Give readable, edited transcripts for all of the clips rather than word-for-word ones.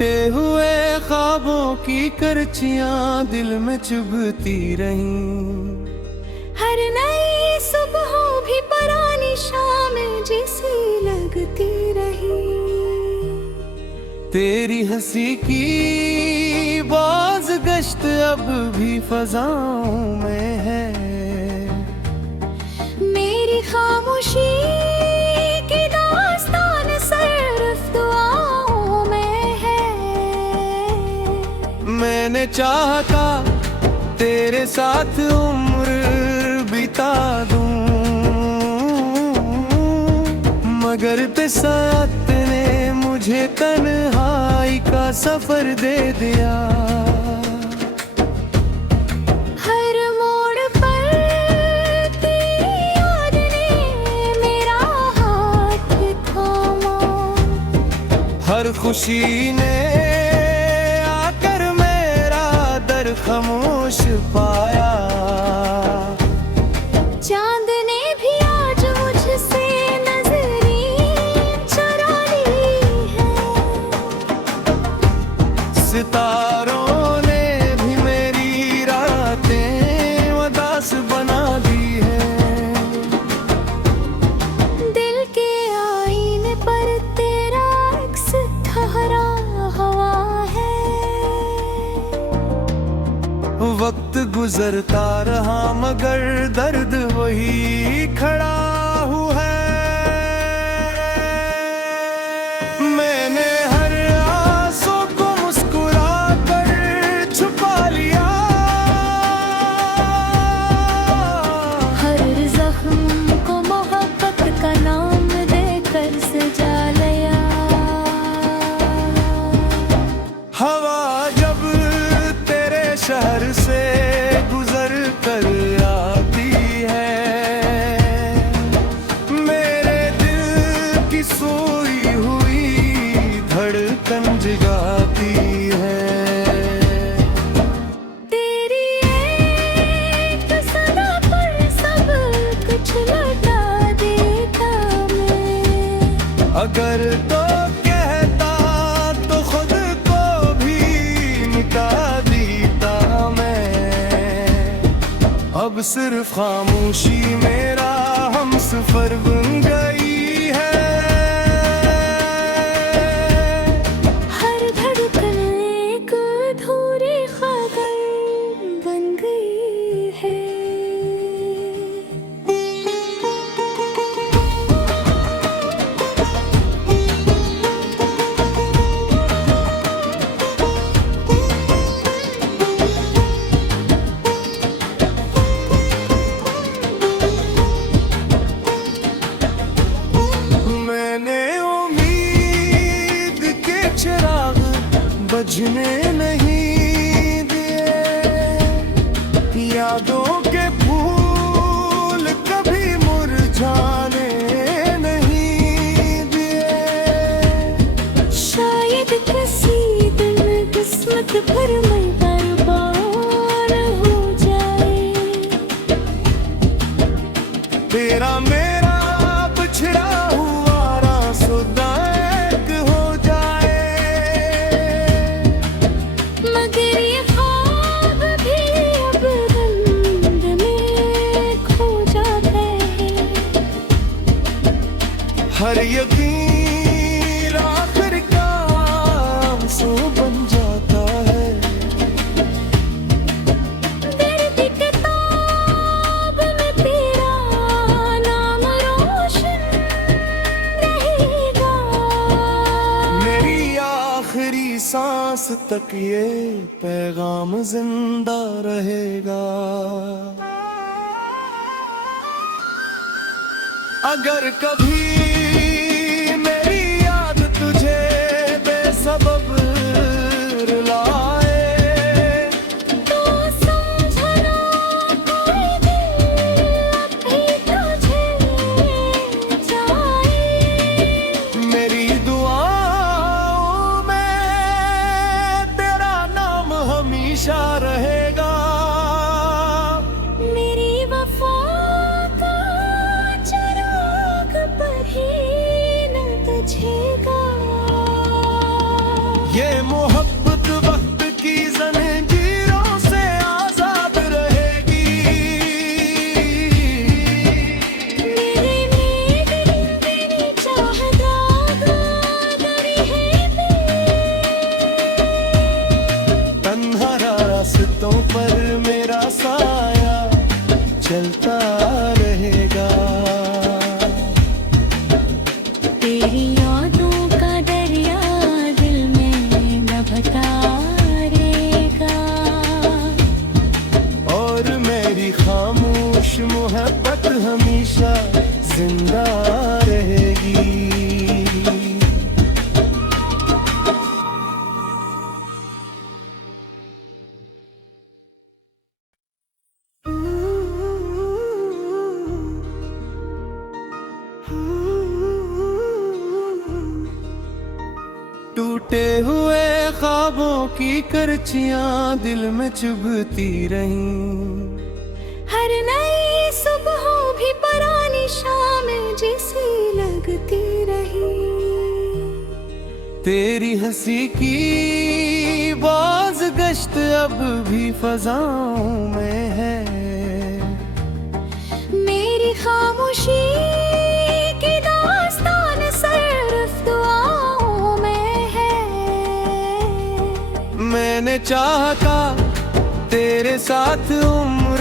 टूटे हुए ख्वाबों की करचियां दिल में चुभती रहीं। हर नई सुबह भी पुरानी शाम जैसी लगती रही। तेरी हंसी की बाज़गश्त अब भी फ़ज़ाओं में है। मेरी खामोशी की दास्तान सिर्फ दुआओं में है। मैंने चाहा तेरे साथ उम्र बिता दूं, मगर तिसात ने मुझे तन्हाई का सफर दे दिया। हर मोड़ पर तेरी याद ने मेरा हाथ थामा। हर खुशी ने आकर मेरा दर खामोश पाया। चांद ने भी आज मुझसे नजरें चुरा ली है। सितारों ने भी मेरी रातें उदास बना दी है। दिल के आईने पर तेरा अक्स ठहरा हुआ है। वक्त गुजरता रहा मगर दर्द वही खड़ा हुआ है। मैंने हर आंसू को मुस्कुरा कर छुपा लिया। हर जख्म को मोहब्बत का नाम देकर सजा लिया। हवा जब तेरे शहर से गुजर कर आती है, मेरे दिल की सोई हुई धड़कन जगाती है। तेरी एक सदा पर सब कुछ लौटा देता मैं। अगर तो कहता तो खुद को भी मिटा देता मैं। अब सिर्फ खामोशी मेरा हमसफर बन गई है। हर धड़कन एक अधूरी खबर बन गई है। मैंने उम्मीद के चिराग बुझने नहीं दिए। यादों के फूल कभी मुरझाने नहीं दिए। शायद किसी दिन किस्मत भर मैं बर्बाद हो जाए। तेरा मेरा बिछड़ा हुआ रास्ता एक हो जाए। मगर ये ख्वाब भी अब धुंध में खो जाते हैं। हर यकीन आखिर का आंसू बन जाता है। दर्द की किताब में तेरा नाम रोशन रहेगा। मेरी आखिरी सांस तक ये पैगाम जिंदा रहेगा। अगर कभी मेरी याद तुझे बेसबब रुलाए, तो समझना कोई दिल अभी तुझे जाए। मेरी दुआओं में तेरा नाम हमेशा रहेगा। मेरी वफा का चिराग चलता रहेगा। तेरी यादों का दरिया दिल में न भटारेगा, और मेरी खामोश मोहब्बत हमेशा जिंदा रहेगी। टूटे हुए ख्वाबों की करचियां दिल में चुभती रहीं। हर नई सुबहों भी पुरानी शाम जैसी लगती रही। तेरी हंसी की बाज़गश्त अब भी फ़ज़ाओं में है। मेरी खामोशी की दास्तान सिर्फ दुआओं में है। मैंने चाहा था तेरे साथ उम्र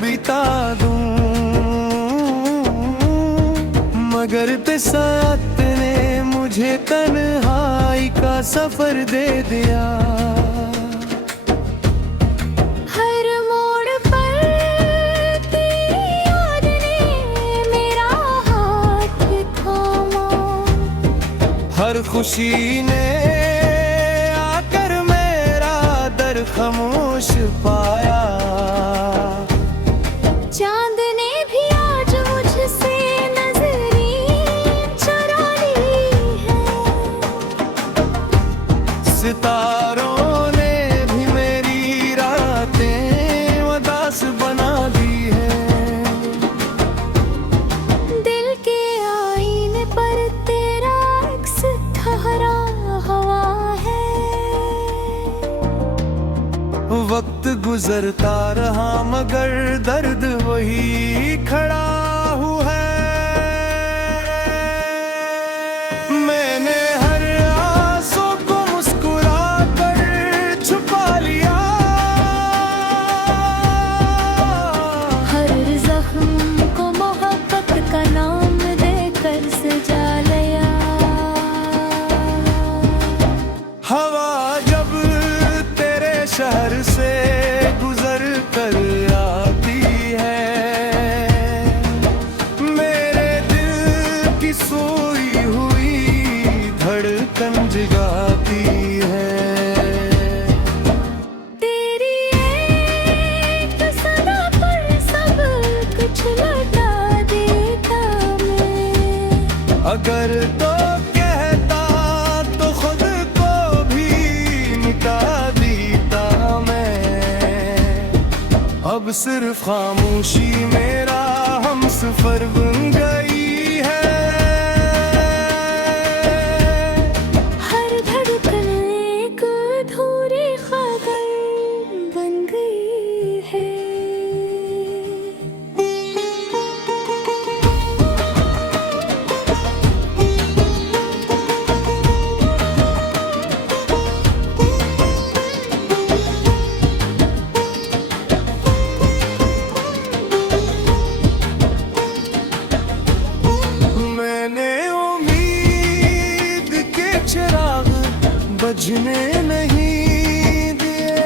बिता दूं, मगर बिसात ने मुझे तन्हाई का सफर दे दिया। हर मोड़ पर तेरी याद ने मेरा हाथ थामा। हर खुशी ने आकर मेरा दर खामोश पाया। चांद ने भी आज मुझसे नजरें चुरा ली है। सितारों ने भी मेरी रातें उदास बना दी है। दिल के आईने पर तेरा अक्स ठहरा हुआ है। वक्त गुजरता रहा मगर दर्द वही खड़ा हुआ है। मैंने हर आंसू को मुस्कुरा कर छुपा लिया। हर जख्म को मोहब्बत का नाम देकर सजा लिया। हवा जब तेरे शहर से गुजर कर आती है, मेरे दिल की सोई हुई धड़कन जगाती है। तेरी एक सदा पर सब कुछ लौटा देता मैं। अगर तो कहता तो खुद को भी मिटा देता मैं। अब सिर्फ खामोशी मेरा हमसफर बन गई है। हर धड़कन एक अधूरी खबर बन गई है। मैंने उम्मीद के चिराग बुझने नहीं दिए।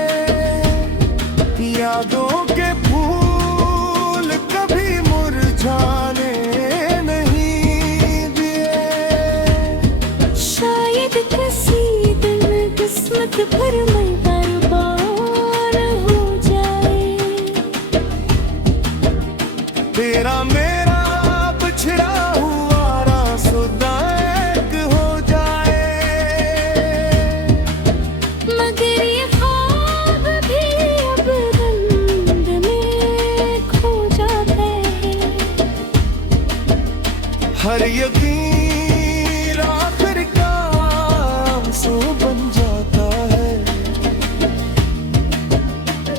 यादों के फूल कभी मुरझाने नहीं दिए। शायद किसी दिन किस्मत पर मैं बर्बाद हो जाए। तेरा मेरा बिछड़ा हुआ रास्ता एक हो जाए। मगर ये ख्वाब भी अब धुंध में खो जाते हैं। हर यकीन आखिरकार आंसू बन जाता है।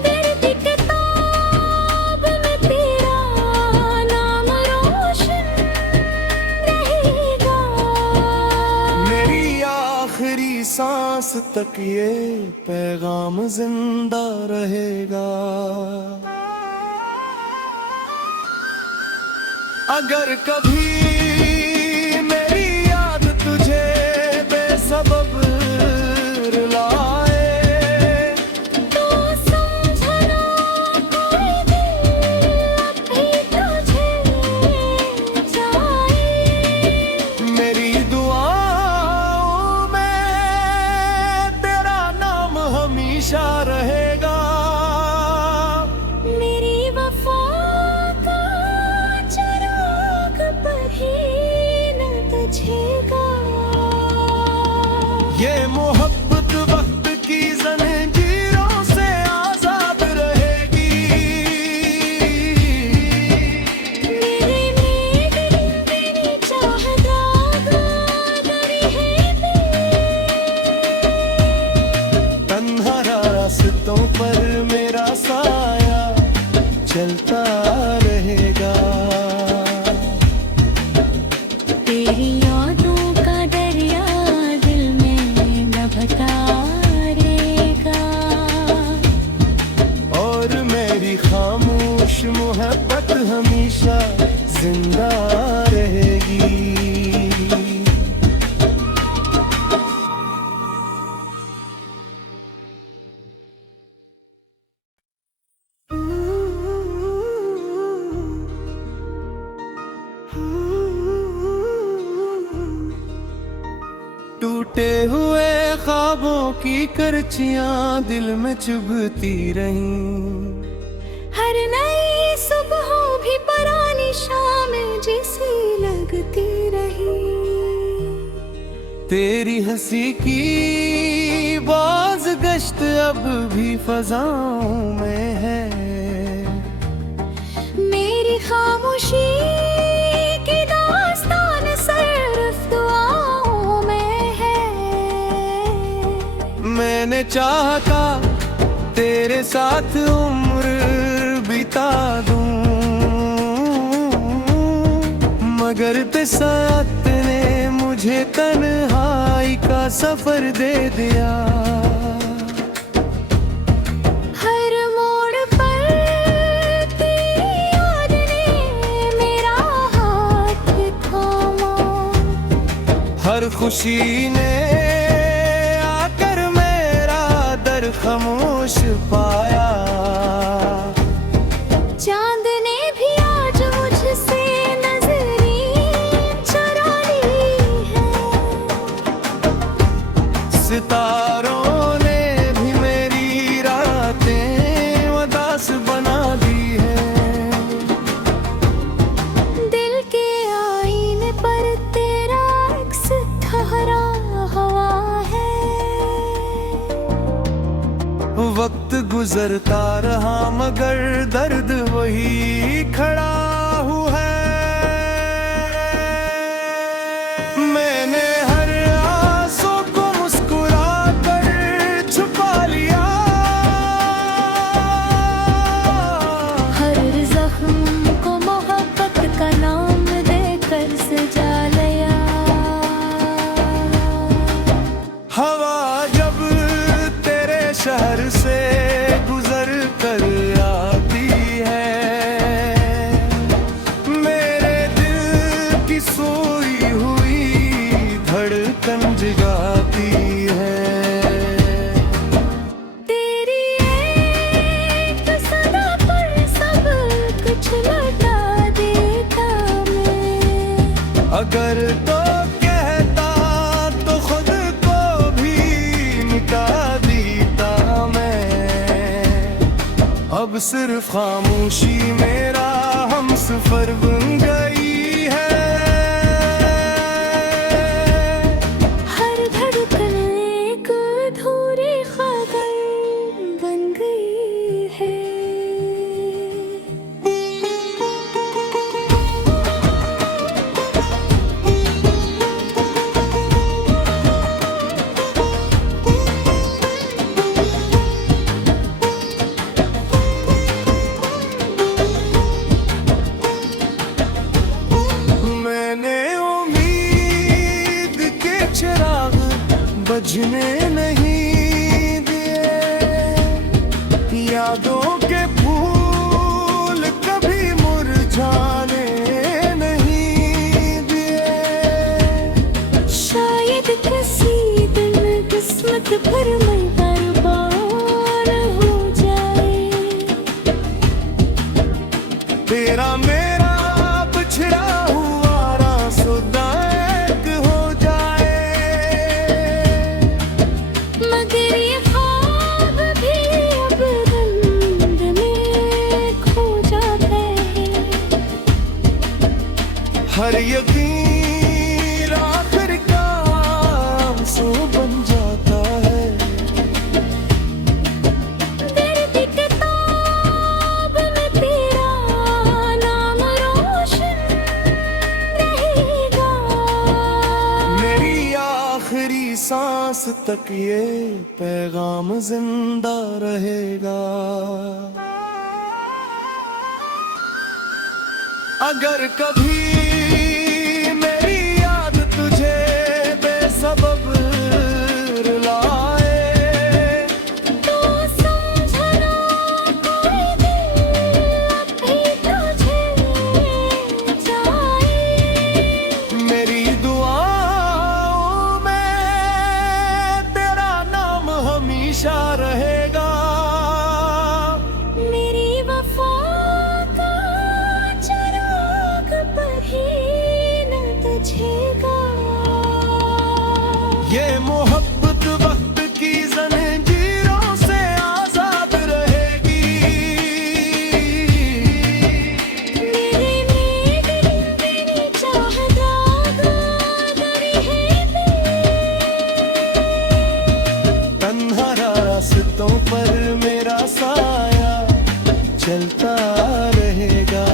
दर्द किताब में तेरा नाम रोशन रहेगा। मेरी आखिरी सांस तक ये पैगाम जिंदा रहेगा। अगर कभी मेरी याद तुझे बेसबब रुलाए, तो समझना कोई दिल अभी तुझे जाए। मेरी दुआओं में तेरा नाम हमेशा रहेगा। मेरी वफा का चिराग पर ही न तुझेगा। ये मोहब्बत वक्त की जंजीरों से आजाद रहेगी। मेरे मेरी चाहत आगारी है तन्हा रास्तों पर मेरा साया चलता रहेगा। तेरी यादों का दरिया दिल में न भटारेगा। और मेरी खामोश मोहब्बत हमेशा जिंदा रहेगी। टूटे हुए ख्वाबों की करचियां दिल में चुभती रहीं। हर नई सुबहों भी पुरानी शाम जैसी लगती रही। तेरी हंसी की बाज़गश्त अब भी फज़ाओं में है। मेरी खामोशी की दास्तान सिर्फ दुआओं में है। मैंने चाहा था तेरे साथ उम्र बिता दूं, मगर तिसात ने मुझे तन्हाई का सफर दे दिया। हर मोड़ पर तेरी याद ने मेरा हाथ थामा। हर खुशी ने आकर मेरा दर खामोश पाया। चांद ने भी आज मुझसे नजरें चुरा ली है। सितारों ने भी मेरी रातें उदास बना दी है। दिल के आईने पर तेरा अक्स ठहरा हुआ है। वक्त गुजरता रहा मगर दर्द वही खड़ा हुआ है। मैंने हर आंसू को मुस्कुरा कर छुपा लिया। हर जख्म को मोहब्बत का नाम देकर सजा लिया। हवा जब तेरे शहर से गुजर कर आती है, मेरे दिल की सोई हुई धड़कन जगाती है। तेरी एक सदा पर सब कुछ लौटा देता मैं। अगर तो कहता तो खुद को भी मिटा देता मैं। अब सिर्फ खामोशी मेरा हमसफर बन गई है। हर धड़कन एक अधूरी खबर बन गई है। तेरा मेरा बिछड़ा हुआ रास्ता एक हो जाए, मगर ये ख्वाब भी अब धुंध में खो जाते हैं। हर यकीन आखिर का आंसू बन जाता है। दर्द किताब में तेरा नाम रोशन रहेगा, मेरी आखिरी सांस तक ये पैगाम जिंदा रहेगा। अगर कभी मेरी याद तुझे बेसबब रुलाए, तो समझना कोई दिल भी तुझे जाए। मेरी दुआओं में तेरा नाम हमेशा रहेगा। मेरी वफा का चिराग पर ही न तुझेगा। ये मोहब्बत वक्त की जंजीरों से आजाद रहेगी। मेरे में तेरी चाहत आगरी है तन्हा रास्तों पर मेरा साया चलता रहेगा।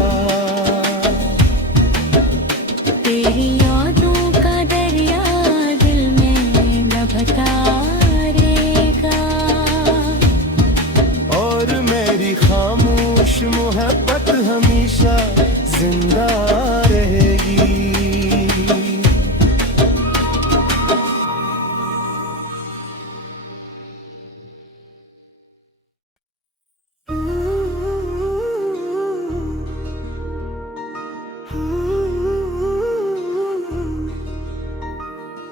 तेरी यादों का दरिया दिल में लबता रहेगा, और मेरी खामोश मोहब्बत हमेशा जिंदा रहेगी।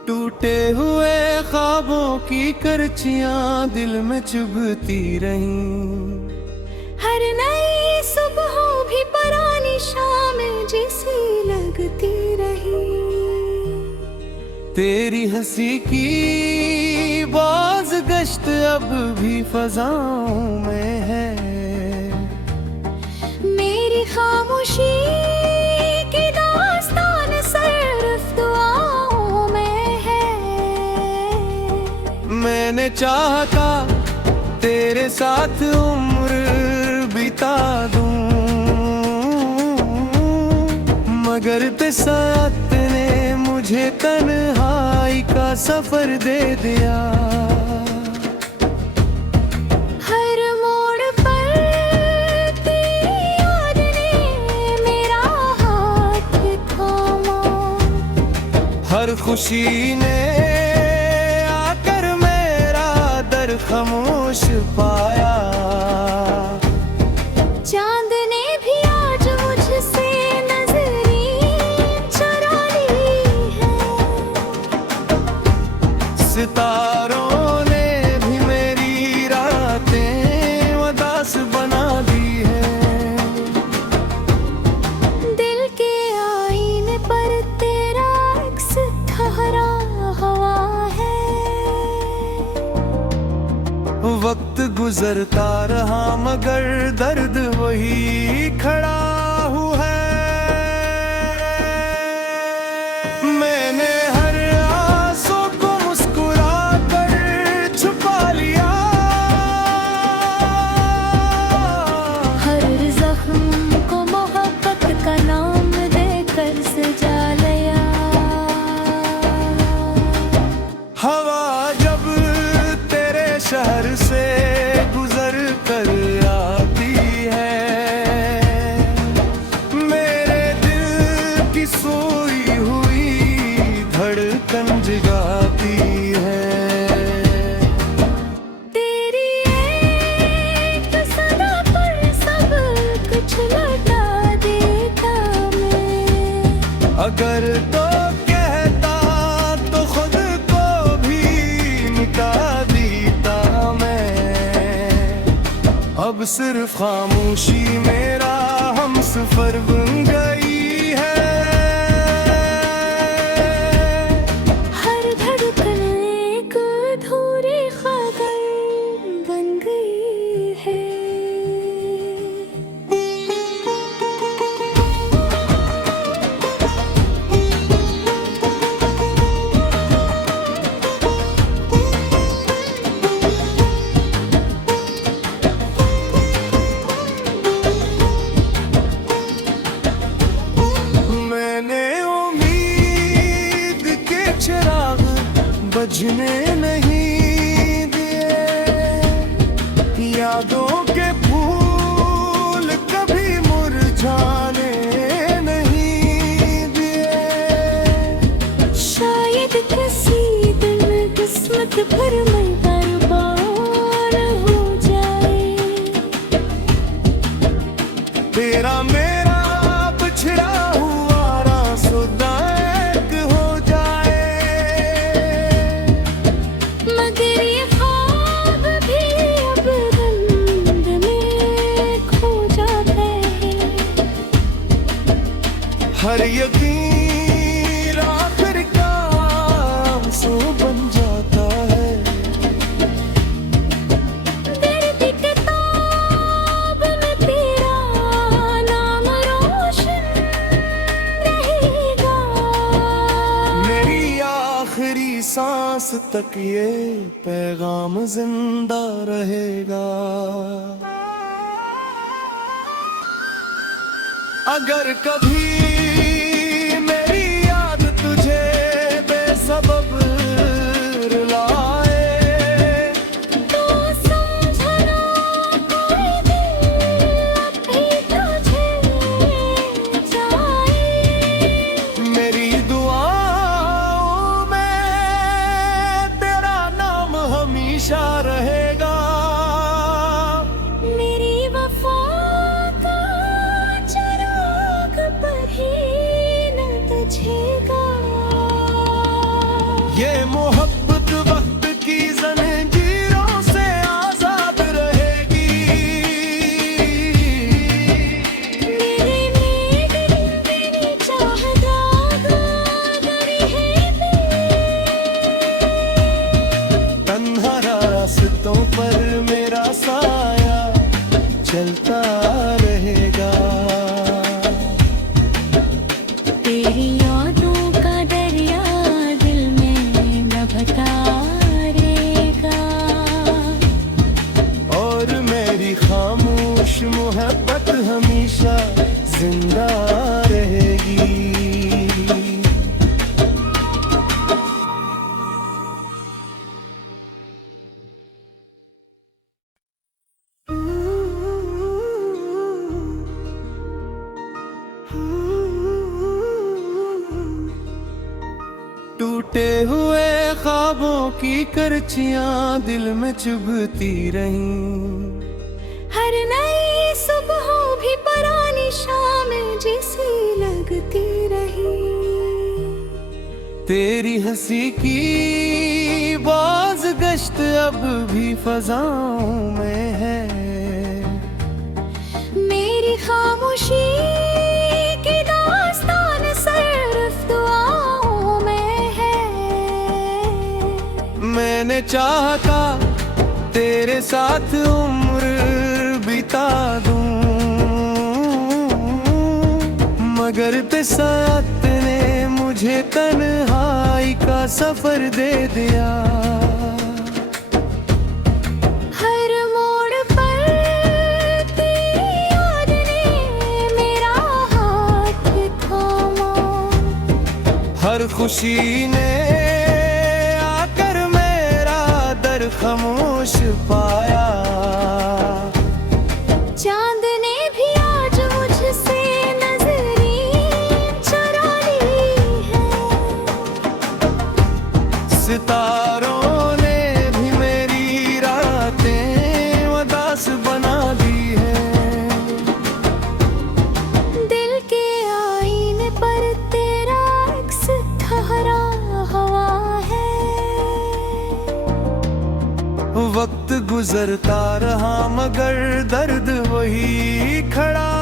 टूटे हुए ख्वाबों की करचियां दिल में चुभती रहीं। हर नई सुबह भी पुरानी शाम जैसी लगती रही। तेरी हंसी की बाज़गश्त अब भी फज़ाओं में है। मेरी खामोशी की दास्तान सिर्फ दुआओं में है। मैंने चाहा तेरे साथ उम्र बिता दूं, मगर बिसात ने मुझे तन्हाई का सफर दे दिया। हर मोड़ पर तेरी याद ने मेरा हाथ थामा। हर खुशी ने आकर मेरा दर खामोश पाया। चांद ने भी आज मुझसे नजरें चुरा ली है। सितारों ने भी मेरी रातें उदास बना दी है। दिल के आईने पर तेरा अक्स ठहरा हुआ है। वक्त गुजरता रहा मगर दर्द वही खड़ा हुआ है। मैंने हर आंसू को मुस्कुरा कर छुपा लिया। हर जख्म को मोहब्बत का नाम देकर सजा लिया। हवा जब तेरे शहर से गुजर कर आती है, मेरे दिल की सोई हुई धड़कन जगाती है। तेरी एक सदा पर सब कुछ लौटा देता मैं। अगर तो कहता तो खुद को भी मिटा देता मैं। अब सिर्फ खामोशी मेरा हम सफर बन गई है। हर धड़कन एक अधूरी खबर बन गई है। मैंने उम्मीद के चिराग बुझने नहीं दिए, यादों के फूल कभी मुरझाने नहीं दिए। शायद किसी दिन किस्मत पर मैं बर्बाद हो जाए। तेरा मेरा बिछड़ा हुआ रास्ता एक हो जाए, मगर ये ख्वाब भी अब धुंध में खो जाता है। हर यकीन आखिर का आंसू बन जाता है। दर्द की किताब में तेरा नाम रोशन रहेगा। मेरी आखिरी सांस तक ये पैगाम जिंदा रहेगा। अगर कभी मेरी याद तुझे बेसबब रुलाए, तो समझना कोई दिल भी तुझे जाए। मेरी दुआओं में तेरा नाम हमेशा रहेगा। मेरी वफा का चिराग पर ही न तुझेगा। ये मोहब्बत वक्त की जंजीरों से आजाद रहेगी। मेरे मेरी चाहता गरी है तन्हा रास्तों पर मेरा साया चलता रहेगा। तेरी यादों का दरिया दिल में न भटारेगा। और मेरी खामोश मोहब्बत हमेशा जिंदा रहेगी। टूटे हुए ख्वाबों की करचियां दिल में चुभती रहीं। हर नई सुबह भी पुरानी शाम जैसी लगती रही। तेरी हंसी की बाज़गश्त अब भी फज़ाओं में है। मेरी खामोशी की दास्तान सिर्फ दुआओं में है। मैंने चाहा तेरे साथ उम्र बिता दूं, मगर तिसात ने मुझे तन्हाई का सफर दे दिया। हर मोड़ पर तेरी याद ने मेरा हाथ थामा। हर खुशी ने आकर मेरा दर खामोश पाया। चांद ने भी आज मुझसे नजरें चुरा ली है। सितारों ने भी मेरी रातें उदास बना दी है। दिल के आईने पर तेरा अक्स ठहरा हुआ है। वक्त गुजरता रहा मगर दर्द वही खड़ा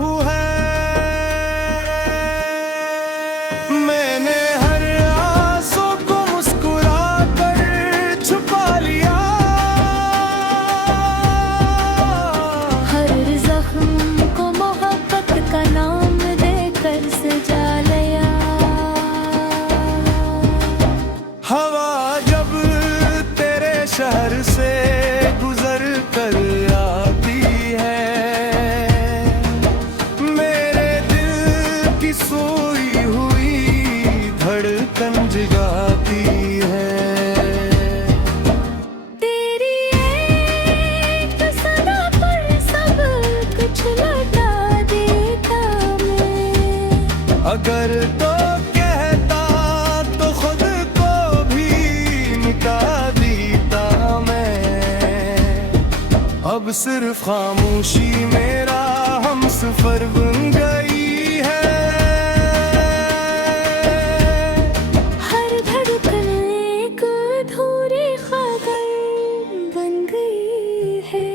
हुआ है। अगर तो कहता तो खुद को भी मिटा देता मैं। अब सिर्फ खामोशी मेरा हमसफर बन गई है। हर धड़कन एक अधूरी खबर बन गई है।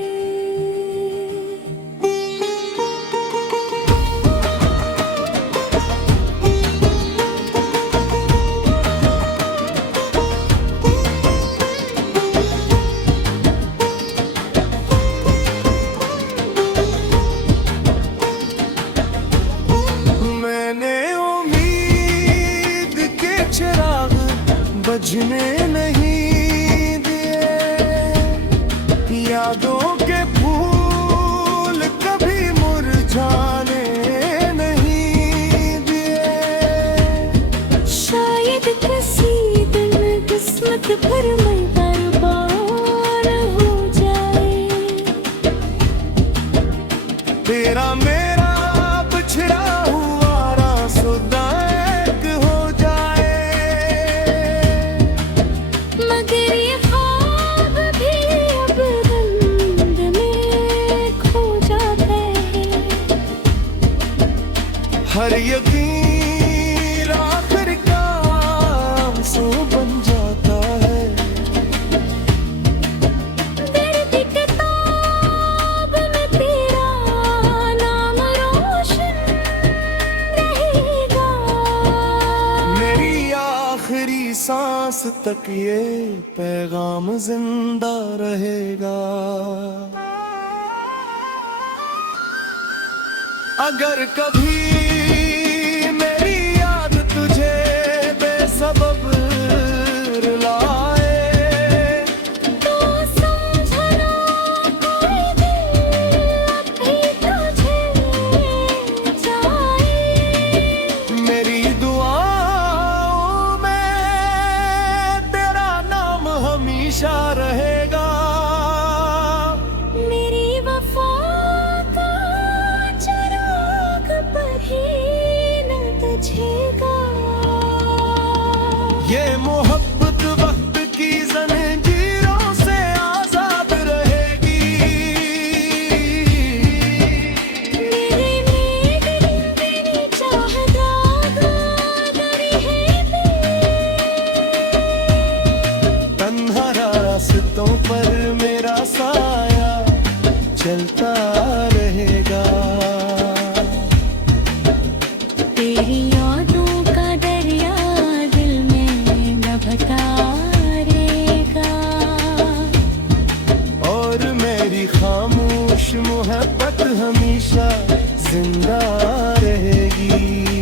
चिराग बजने नहीं दिए, यादों के फूल कभी मुरझाने नहीं दिए। शायद किसी दिन किस्मत पर मैं बर्बाद हो जाए। तेरा मेरा बिछड़ा हुआ रास्ता एक हो जाए। मगर ये ख्वाब भी अब धुंध में खो जाते हैं। हर यकीन आखिरकार आंसू बन जाता है। दर्द की किताब में तेरा नाम रोशन रहेगा। मेरी आखिरी सांस तक ये पैगाम जिंदा रहेगा। अगर कभी मेरी याद तुझे बेसबब रुलाए, तो समझना कोई दिल अभी तुझे जाए। मेरी दुआओं में तेरा नाम हमेशा रहेगा। मेरी वफा का चिराग पर ही न तुझेगा। ये मोहब्बत वक्त की जंजीरों से आजाद रहेगी। मेरे में तेरी चाहत आगरी है तन्हा रास्तों पर मेरा साया चलता रहेगा। तेरी यादों का दरिया दिल में न भटारेगा। और मेरी खामोश मोहब्बत हमेशा जिंदा रहेगी।